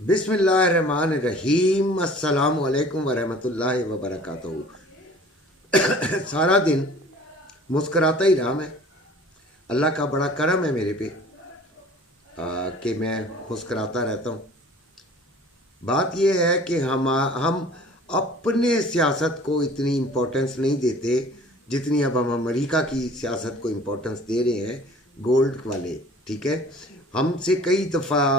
बिस्मिल्लाहिर्रहमानिर्रहीम अस्सलामु अलैकुम वरहमतुल्लाहि वबरकातुहू। सारा दिन मुस्कराता ही रहा मैं। अल्लाह का बड़ा करम है मेरे पे कि मैं मुस्कराता रहता हूँ। बात यह है कि हम अपने सियासत को इतनी इम्पोर्टेंस नहीं देते जितनी अब हम अमेरिका की सियासत को इम्पोर्टेंस दे रहे हैं, गोल्ड वाले। ठीक है, हमसे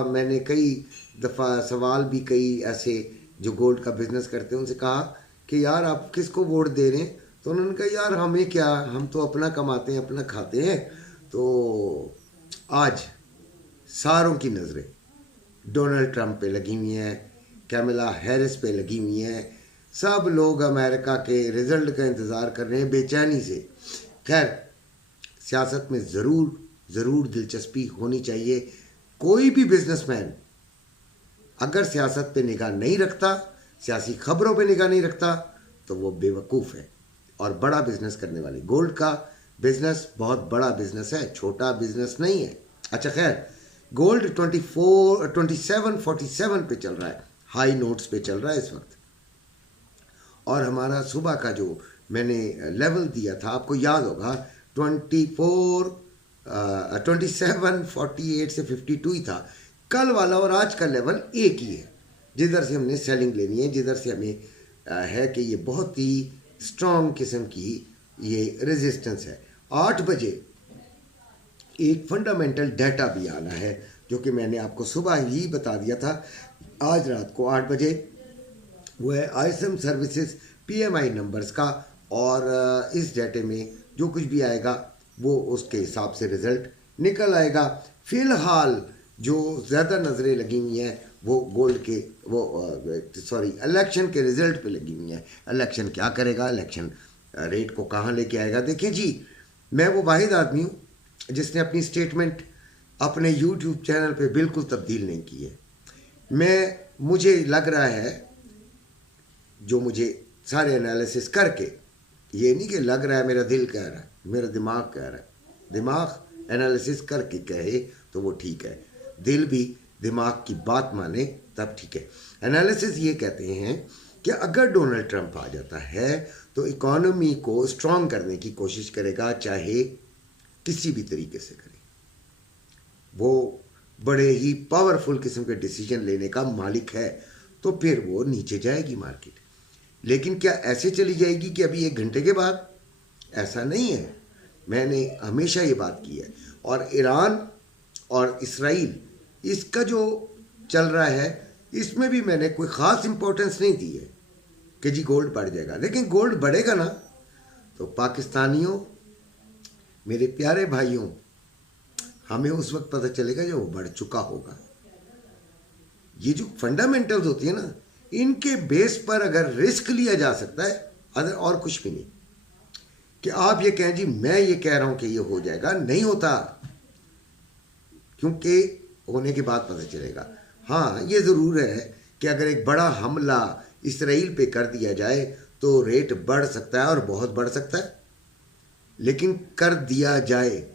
मैंने कई दफ़ा सवाल भी कई ऐसे जो गोल्ड का बिज़नेस करते हैं उनसे कहा कि यार आप किसको वोट दे रहे हैं, तो उन्होंने कहा यार हमें क्या, हम तो अपना कमाते हैं अपना खाते हैं। तो आज सारों की नज़रें डोनाल्ड ट्रंप पे लगी हुई हैं, कैमला हैरिस पे लगी हुई हैं। सब लोग अमेरिका के रिज़ल्ट का इंतज़ार कर रहे हैं बेचैनी से। खैर, सियासत में ज़रूर दिलचस्पी होनी चाहिए। कोई भी बिजनेसमैन अगर सियासत पे निगाह नहीं रखता, सियासी खबरों पे निगाह नहीं रखता, तो वो बेवकूफ़ है। और बड़ा बिजनेस करने वाले, गोल्ड का बिजनेस बहुत बड़ा बिजनेस है, छोटा बिजनेस नहीं है। अच्छा खैर, गोल्ड 2747 पे चल रहा है, हाई नोट्स पे चल रहा है इस वक्त। और हमारा सुबह का जो मैंने लेवल दिया था आपको याद होगा, 2748 से 52 ही था कल वाला, और आज का लेवल एक ही है जिधर से हमने सेलिंग लेनी है, जिधर से हमें है कि ये बहुत ही स्ट्रॉन्ग किस्म की ये रेजिस्टेंस है। 8 बजे एक फंडामेंटल डाटा भी आना है जो कि मैंने आपको सुबह ही बता दिया था। आज रात को 8 बजे वो है आईएसएम सर्विसेज पीएमआई नंबर्स का, और इस डाटे में जो कुछ भी आएगा वो उसके हिसाब से रिजल्ट निकल आएगा। फिलहाल जो ज़्यादा नज़रें लगी हुई हैं वो गोल्ड के इलेक्शन के रिजल्ट पे लगी हुई हैं। इलेक्शन क्या करेगा, इलेक्शन रेट को कहाँ लेके आएगा। देखिए जी, मैं वो वाहिद आदमी हूँ जिसने अपनी स्टेटमेंट अपने यूट्यूब चैनल पे बिल्कुल तब्दील नहीं की है। मुझे लग रहा है, जो मुझे सारे एनालिसिस करके, ये नहीं कि लग रहा है मेरा दिल कह रहा है, मेरा दिमाग कह रहा है, दिमाग एनालिसिस करके कहे तो वो ठीक है, दिल भी दिमाग की बात माने तब ठीक है। एनालिसिस ये कहते हैं कि अगर डोनाल्ड ट्रंप आ जाता है तो इकोनॉमी को स्ट्रॉन्ग करने की कोशिश करेगा, चाहे किसी भी तरीके से करे। वो बड़े ही पावरफुल किस्म के डिसीजन लेने का मालिक है, तो फिर वो नीचे जाएगी मार्केट। लेकिन क्या ऐसे चली जाएगी कि अभी 1 घंटे के बाद? ऐसा नहीं है। मैंने हमेशा ये बात की है। और ईरान और इसराइल, इसका जो चल रहा है, इसमें भी मैंने कोई ख़ास इम्पोर्टेंस नहीं दी है कि जी गोल्ड बढ़ जाएगा। लेकिन गोल्ड बढ़ेगा ना तो पाकिस्तानियों, मेरे प्यारे भाइयों, हमें उस वक्त पता चलेगा जब वो बढ़ चुका होगा। ये जो फंडामेंटल्स होती है ना, इनके बेस पर अगर रिस्क लिया जा सकता है, अदर और कुछ भी नहीं। कि आप ये कहें जी मैं ये कह रहा हूं कि ये हो जाएगा, नहीं होता, क्योंकि होने के बाद पता चलेगा। हाँ, ये ज़रूर है कि अगर एक बड़ा हमला इसराइल पे कर दिया जाए तो रेट बढ़ सकता है और बहुत बढ़ सकता है। लेकिन कर दिया जाए,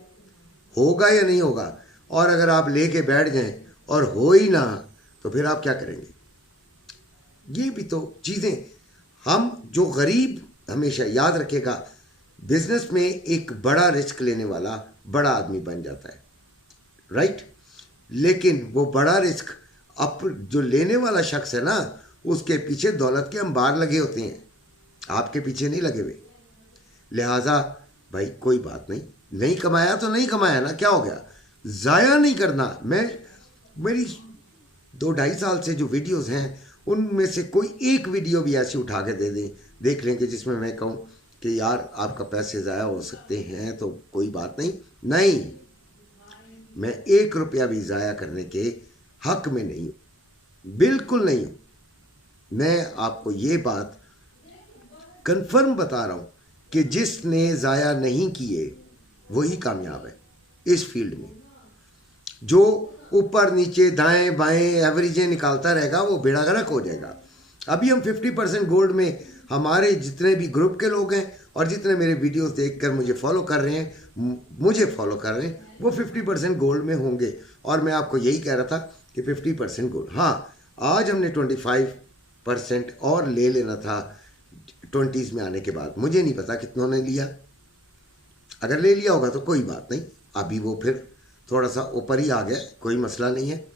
होगा या नहीं होगा। और अगर आप लेके बैठ जाएं और हो ही ना, तो फिर आप क्या करेंगे? ये भी तो चीज़ें, हम जो गरीब, हमेशा याद रखेगा, बिजनेस में एक बड़ा रिस्क लेने वाला बड़ा आदमी बन जाता है, राइट। लेकिन वो बड़ा रिस्क जो लेने वाला शख्स है ना, उसके पीछे दौलत के अंबार लगे होते हैं, आपके पीछे नहीं लगे हुए। लिहाजा भाई कोई बात नहीं, नहीं कमाया तो नहीं कमाया ना, क्या हो गया, ज़ाया नहीं करना। मेरी 2-2.5 साल से जो वीडियोस हैं उनमें से कोई एक वीडियो भी ऐसी उठा के दे दें, देख लेंगे, जिसमें मैं कहूँ कि यार आपका पैसे ज़ाया हो सकते हैं तो कोई बात नहीं, मैं 1 रुपया भी ज़ाया करने के हक में नहीं हूँ, बिल्कुल नहीं हूँ। मैं आपको ये बात कंफर्म बता रहा हूँ कि जिसने ज़ाया नहीं किए वही कामयाब है इस फील्ड में। जो ऊपर नीचे दाएं बाएं एवरेजें निकालता रहेगा वो बेड़ा गर्क हो जाएगा। अभी हम 50% गोल्ड में, हमारे जितने भी ग्रुप के लोग हैं और जितने मेरे वीडियोस देखकर मुझे फॉलो कर रहे हैं, वो 50% गोल्ड में होंगे। और मैं आपको यही कह रहा था कि 50% गोल्ड। हाँ, आज हमने 25% और ले लेना था 20s में आने के बाद। मुझे नहीं पता कितनों ने लिया, अगर ले लिया होगा तो कोई बात नहीं, अभी वो फिर थोड़ा सा ऊपर ही आ गया, कोई मसला नहीं है।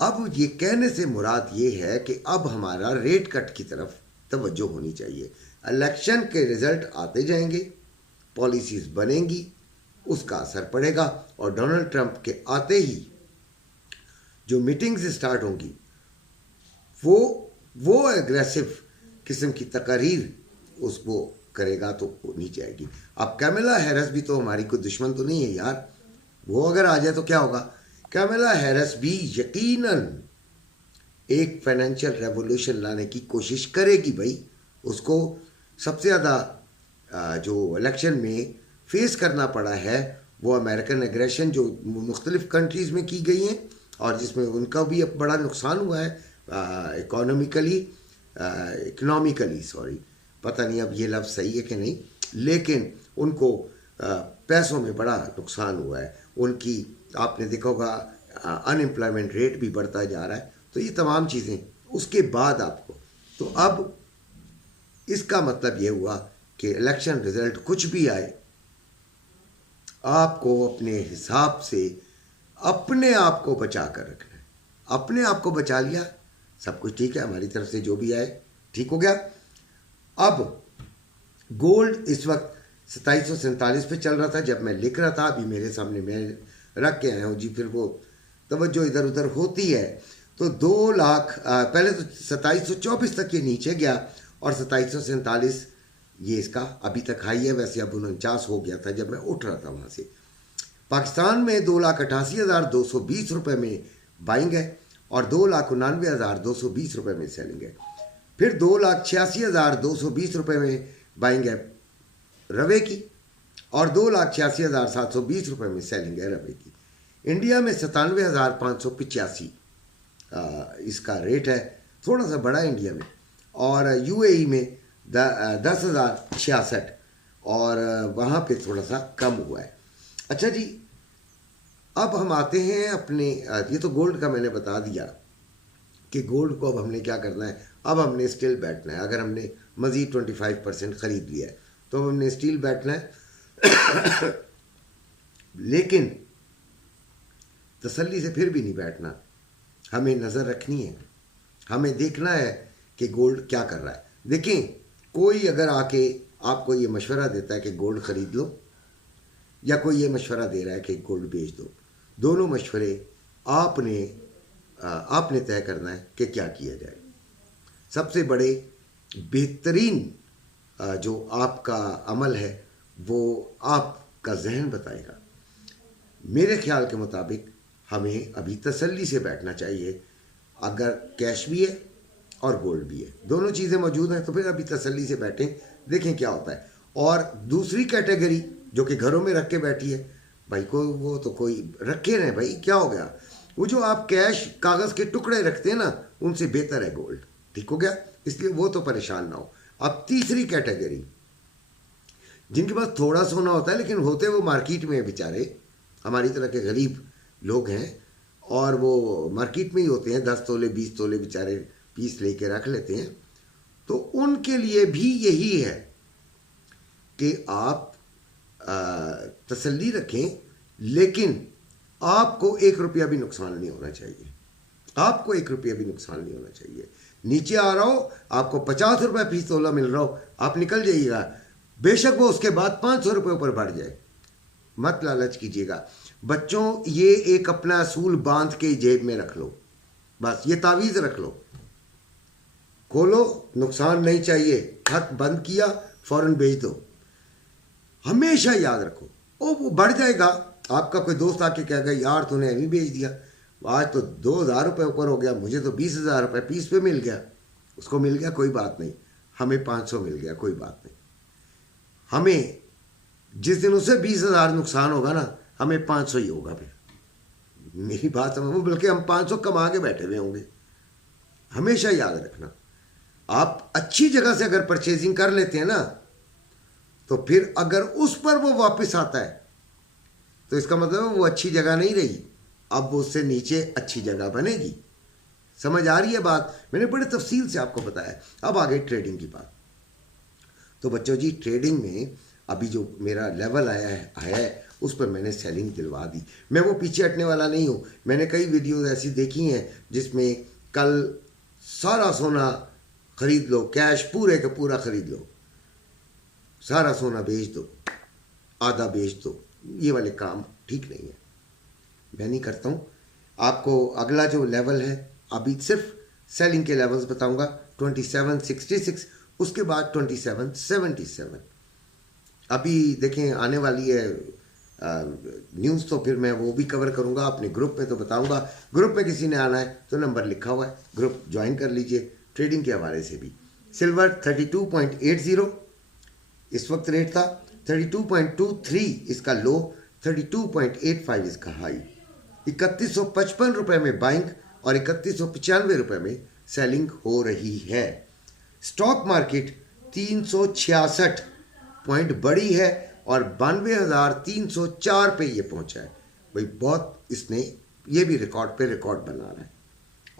अब ये कहने से मुराद ये है कि अब हमारा रेट कट की तरफ तवज्जो होनी चाहिए। इलेक्शन के रिजल्ट आते जाएंगे, पॉलिसीज बनेंगी, उसका असर पड़ेगा, और डोनाल्ड ट्रंप के आते ही जो मीटिंग्स स्टार्ट होंगी वो एग्रेसिव किस्म की तकारीर उसको करेगा तो होनी चाहिए। अब कैमला हैरिस भी तो हमारी कोई दुश्मन तो नहीं है यार, वो अगर आ जाए तो क्या होगा। कैमला हैरिस भी यकीनन एक फाइनेंशियल रेवोल्यूशन लाने की कोशिश करेगी भाई। उसको सबसे ज़्यादा जो इलेक्शन में फेस करना पड़ा है वो अमेरिकन एग्रेशन जो मुख्तलिफ कंट्रीज़ में की गई हैं, और जिसमें उनका भी अब बड़ा नुकसान हुआ है इकोनॉमिकली सॉरी, पता नहीं अब ये लफ्ज़ सही है कि नहीं, लेकिन उनको पैसों में बड़ा नुकसान हुआ है। उनकी आपने देखा होगा अनएम्प्लॉयमेंट रेट भी बढ़ता जा रहा है। तो ये तमाम चीज़ें उसके बाद आपको, तो अब इसका मतलब ये हुआ कि इलेक्शन रिजल्ट कुछ भी आए, आपको अपने हिसाब से अपने आप को बचा कर रखना है। अपने आप को बचा लिया, सब कुछ ठीक है, हमारी तरफ से जो भी आए ठीक हो गया। अब गोल्ड इस वक्त 2747 पे चल रहा था जब मैं लिख रहा था, अभी मेरे सामने मैं रख के आया हूँ जी, फिर वो तवज्जो इधर उधर होती है। तो 2 लाख पहले तो 2724 तक ये नीचे गया, और 2747 ये इसका अभी तक हाई है। वैसे अब 49 हो गया था जब मैं उठ रहा था वहाँ से। पाकिस्तान में 2,88,220 रुपये में बाइंग है, और 2,99,220 रुपये में सेलिंग है। फिर 2,86,220 रुपये में बाइंग है रवे की, और 2,86,720 रुपये में सेलिंग है रवे की। इंडिया में 97,585 इसका रेट है, थोड़ा सा बड़ा है इंडिया में, और यूएई में 10,066, और वहाँ पे थोड़ा सा कम हुआ है। अच्छा जी, अब हम आते हैं अपने, ये तो गोल्ड का मैंने बता दिया कि गोल्ड को अब हमने क्या करना है। अब हमने स्टिल बैठना है। अगर हमने मज़ीद 25% ख़रीद लिया है तो अब हमने स्टिल बैठना है लेकिन तसल्ली से फिर भी नहीं बैठना। हमें नज़र रखनी है, हमें देखना है कि गोल्ड क्या कर रहा है। देखें, कोई अगर आके आपको ये मशवरा देता है कि गोल्ड ख़रीद लो, या कोई ये मशवरा दे रहा है कि गोल्ड बेच दो, दोनों मशवरे आपने तय करना है कि क्या किया जाए। सबसे बड़े बेहतरीन जो आपका अमल है वो आपका जहन बताएगा। मेरे ख्याल के मुताबिक हमें अभी तसल्ली से बैठना चाहिए। अगर कैश भी है और गोल्ड भी है, दोनों चीज़ें मौजूद हैं, तो फिर अभी तसल्ली से बैठें, देखें क्या होता है। और दूसरी कैटेगरी जो कि घरों में रख के बैठी है, भाई को वो तो कोई रखे रहे भाई, क्या हो गया। वो जो आप कैश कागज़ के टुकड़े रखते हैं ना, उनसे बेहतर है गोल्ड। ठीक हो गया, इसलिए वो तो परेशान ना हो। अब तीसरी कैटेगरी, जिनके पास थोड़ा सोना होता है लेकिन होते वो मार्केट में बेचारे, हमारी तरह के गरीब लोग हैं, और वो मार्केट में ही होते हैं, 10 तोले 20 तोले बेचारे पीस लेके रख लेते हैं। तो उनके लिए भी यही है कि आप तसल्ली रखें, लेकिन आपको 1 रुपया भी नुकसान नहीं होना चाहिए। आपको 1 रुपया भी नुकसान नहीं होना चाहिए। नीचे आ रहा हो, आपको 50 रुपये फी तोला मिल रहा हो, आप निकल जाइएगा, बेशक वो उसके बाद 500 रुपये ऊपर बढ़ जाए। मत लालच कीजिएगा बच्चों, ये एक अपना असूल बांध के जेब में रख लो, बस ये तावीज़ रख लो। खोलो, नुकसान नहीं चाहिए, खत बंद किया, फ़ौरन बेच दो। हमेशा याद रखो, वो बढ़ जाएगा। आपका कोई दोस्त आके कहेगा यार तूने अभी बेच दिया, आज तो 2,000 रुपये ऊपर हो गया, मुझे तो 20,000 रुपये पीस पे मिल गया। उसको मिल गया कोई बात नहीं, हमें 500 मिल गया कोई बात नहीं। हमें जिस दिन उसे 20,000 नुकसान होगा ना, हमें 500 ही होगा। फिर मेरी बात समझो, बल्कि हम 500 कमा के बैठे हुए होंगे। हमेशा याद रखना, आप अच्छी जगह से अगर परचेजिंग कर लेते हैं ना, तो फिर अगर उस पर वो वापस आता है तो इसका मतलब है वो अच्छी जगह नहीं रही, अब वो उससे नीचे अच्छी जगह बनेगी। समझ आ रही है बात? मैंने बड़े तफसील से आपको बताया। अब आगे ट्रेडिंग की बात। तो बच्चों जी, ट्रेडिंग में अभी जो मेरा लेवल आया है उस पर मैंने सेलिंग दिलवा दी। मैं वो पीछे हटने वाला नहीं हूँ। मैंने कई वीडियोस ऐसी देखी हैं जिसमें कल सारा सोना खरीद लो, कैश पूरे का पूरा खरीद लो, सारा सोना बेच दो, आधा बेच दो। ये वाले काम ठीक नहीं है, मैं नहीं करता हूँ। आपको अगला जो लेवल है, अभी सिर्फ सेलिंग के लेवल्स बताऊंगा। 2766, उसके बाद 2777। अभी देखें आने वाली है न्यूज़, तो फिर मैं वो भी कवर करूंगा अपने ग्रुप में, तो बताऊंगा। ग्रुप में किसी ने आना है तो नंबर लिखा हुआ है, ग्रुप ज्वाइन कर लीजिए। ट्रेडिंग के हवाले से भी सिल्वर 32.80 इस वक्त रेट था, 32.23 इसका लो, 32.85 इसका हाई। 3155 रुपये में बाइंग और 3195 रुपये में सेलिंग हो रही है। स्टॉक मार्केट 366 पॉइंट बढ़ी है और 92,304 पे ये पहुंचा है। भाई बहुत, इसने ये भी रिकॉर्ड पे रिकॉर्ड बना रहा है।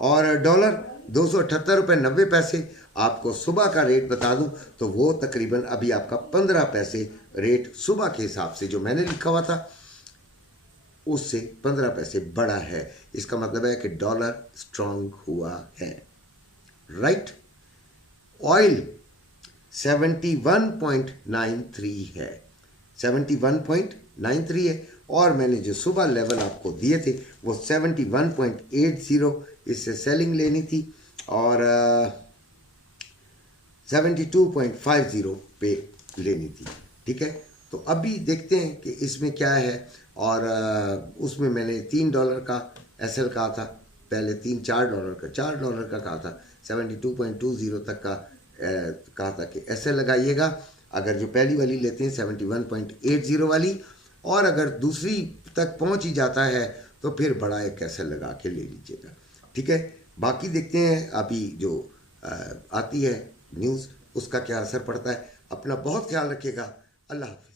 और डॉलर 278 रुपये 90 पैसे। आपको सुबह का रेट बता दूं तो वो तकरीबन अभी आपका 15 पैसे रेट सुबह के हिसाब से जो मैंने लिखा हुआ था उससे 15 पैसे बढ़ा है। इसका मतलब है कि डॉलर स्ट्रांग हुआ है, राइट। ऑयल 71.93 है, 71.93 है। और मैंने जो सुबह लेवल आपको दिए थे वो 71.80, इससे सेलिंग लेनी थी, और 72.50 पे लेनी थी, ठीक है। तो अभी देखते हैं कि इसमें क्या है। और उसमें मैंने $3 का एसएल कहा था, पहले $4 का, $4 का कहा था। 72.20 तक का कहा था कि एसएल लगाइएगा अगर जो पहली वाली लेते हैं 71.80 वाली, और अगर दूसरी तक पहुंच ही जाता है तो फिर बड़ा एक एसएल लगा के ले लीजिएगा, ठीक है। बाकी देखते हैं अभी जो आती है न्यूज़ उसका क्या असर पड़ता है। अपना बहुत ख्याल रखिएगा। अल्लाह हाफ़िज़।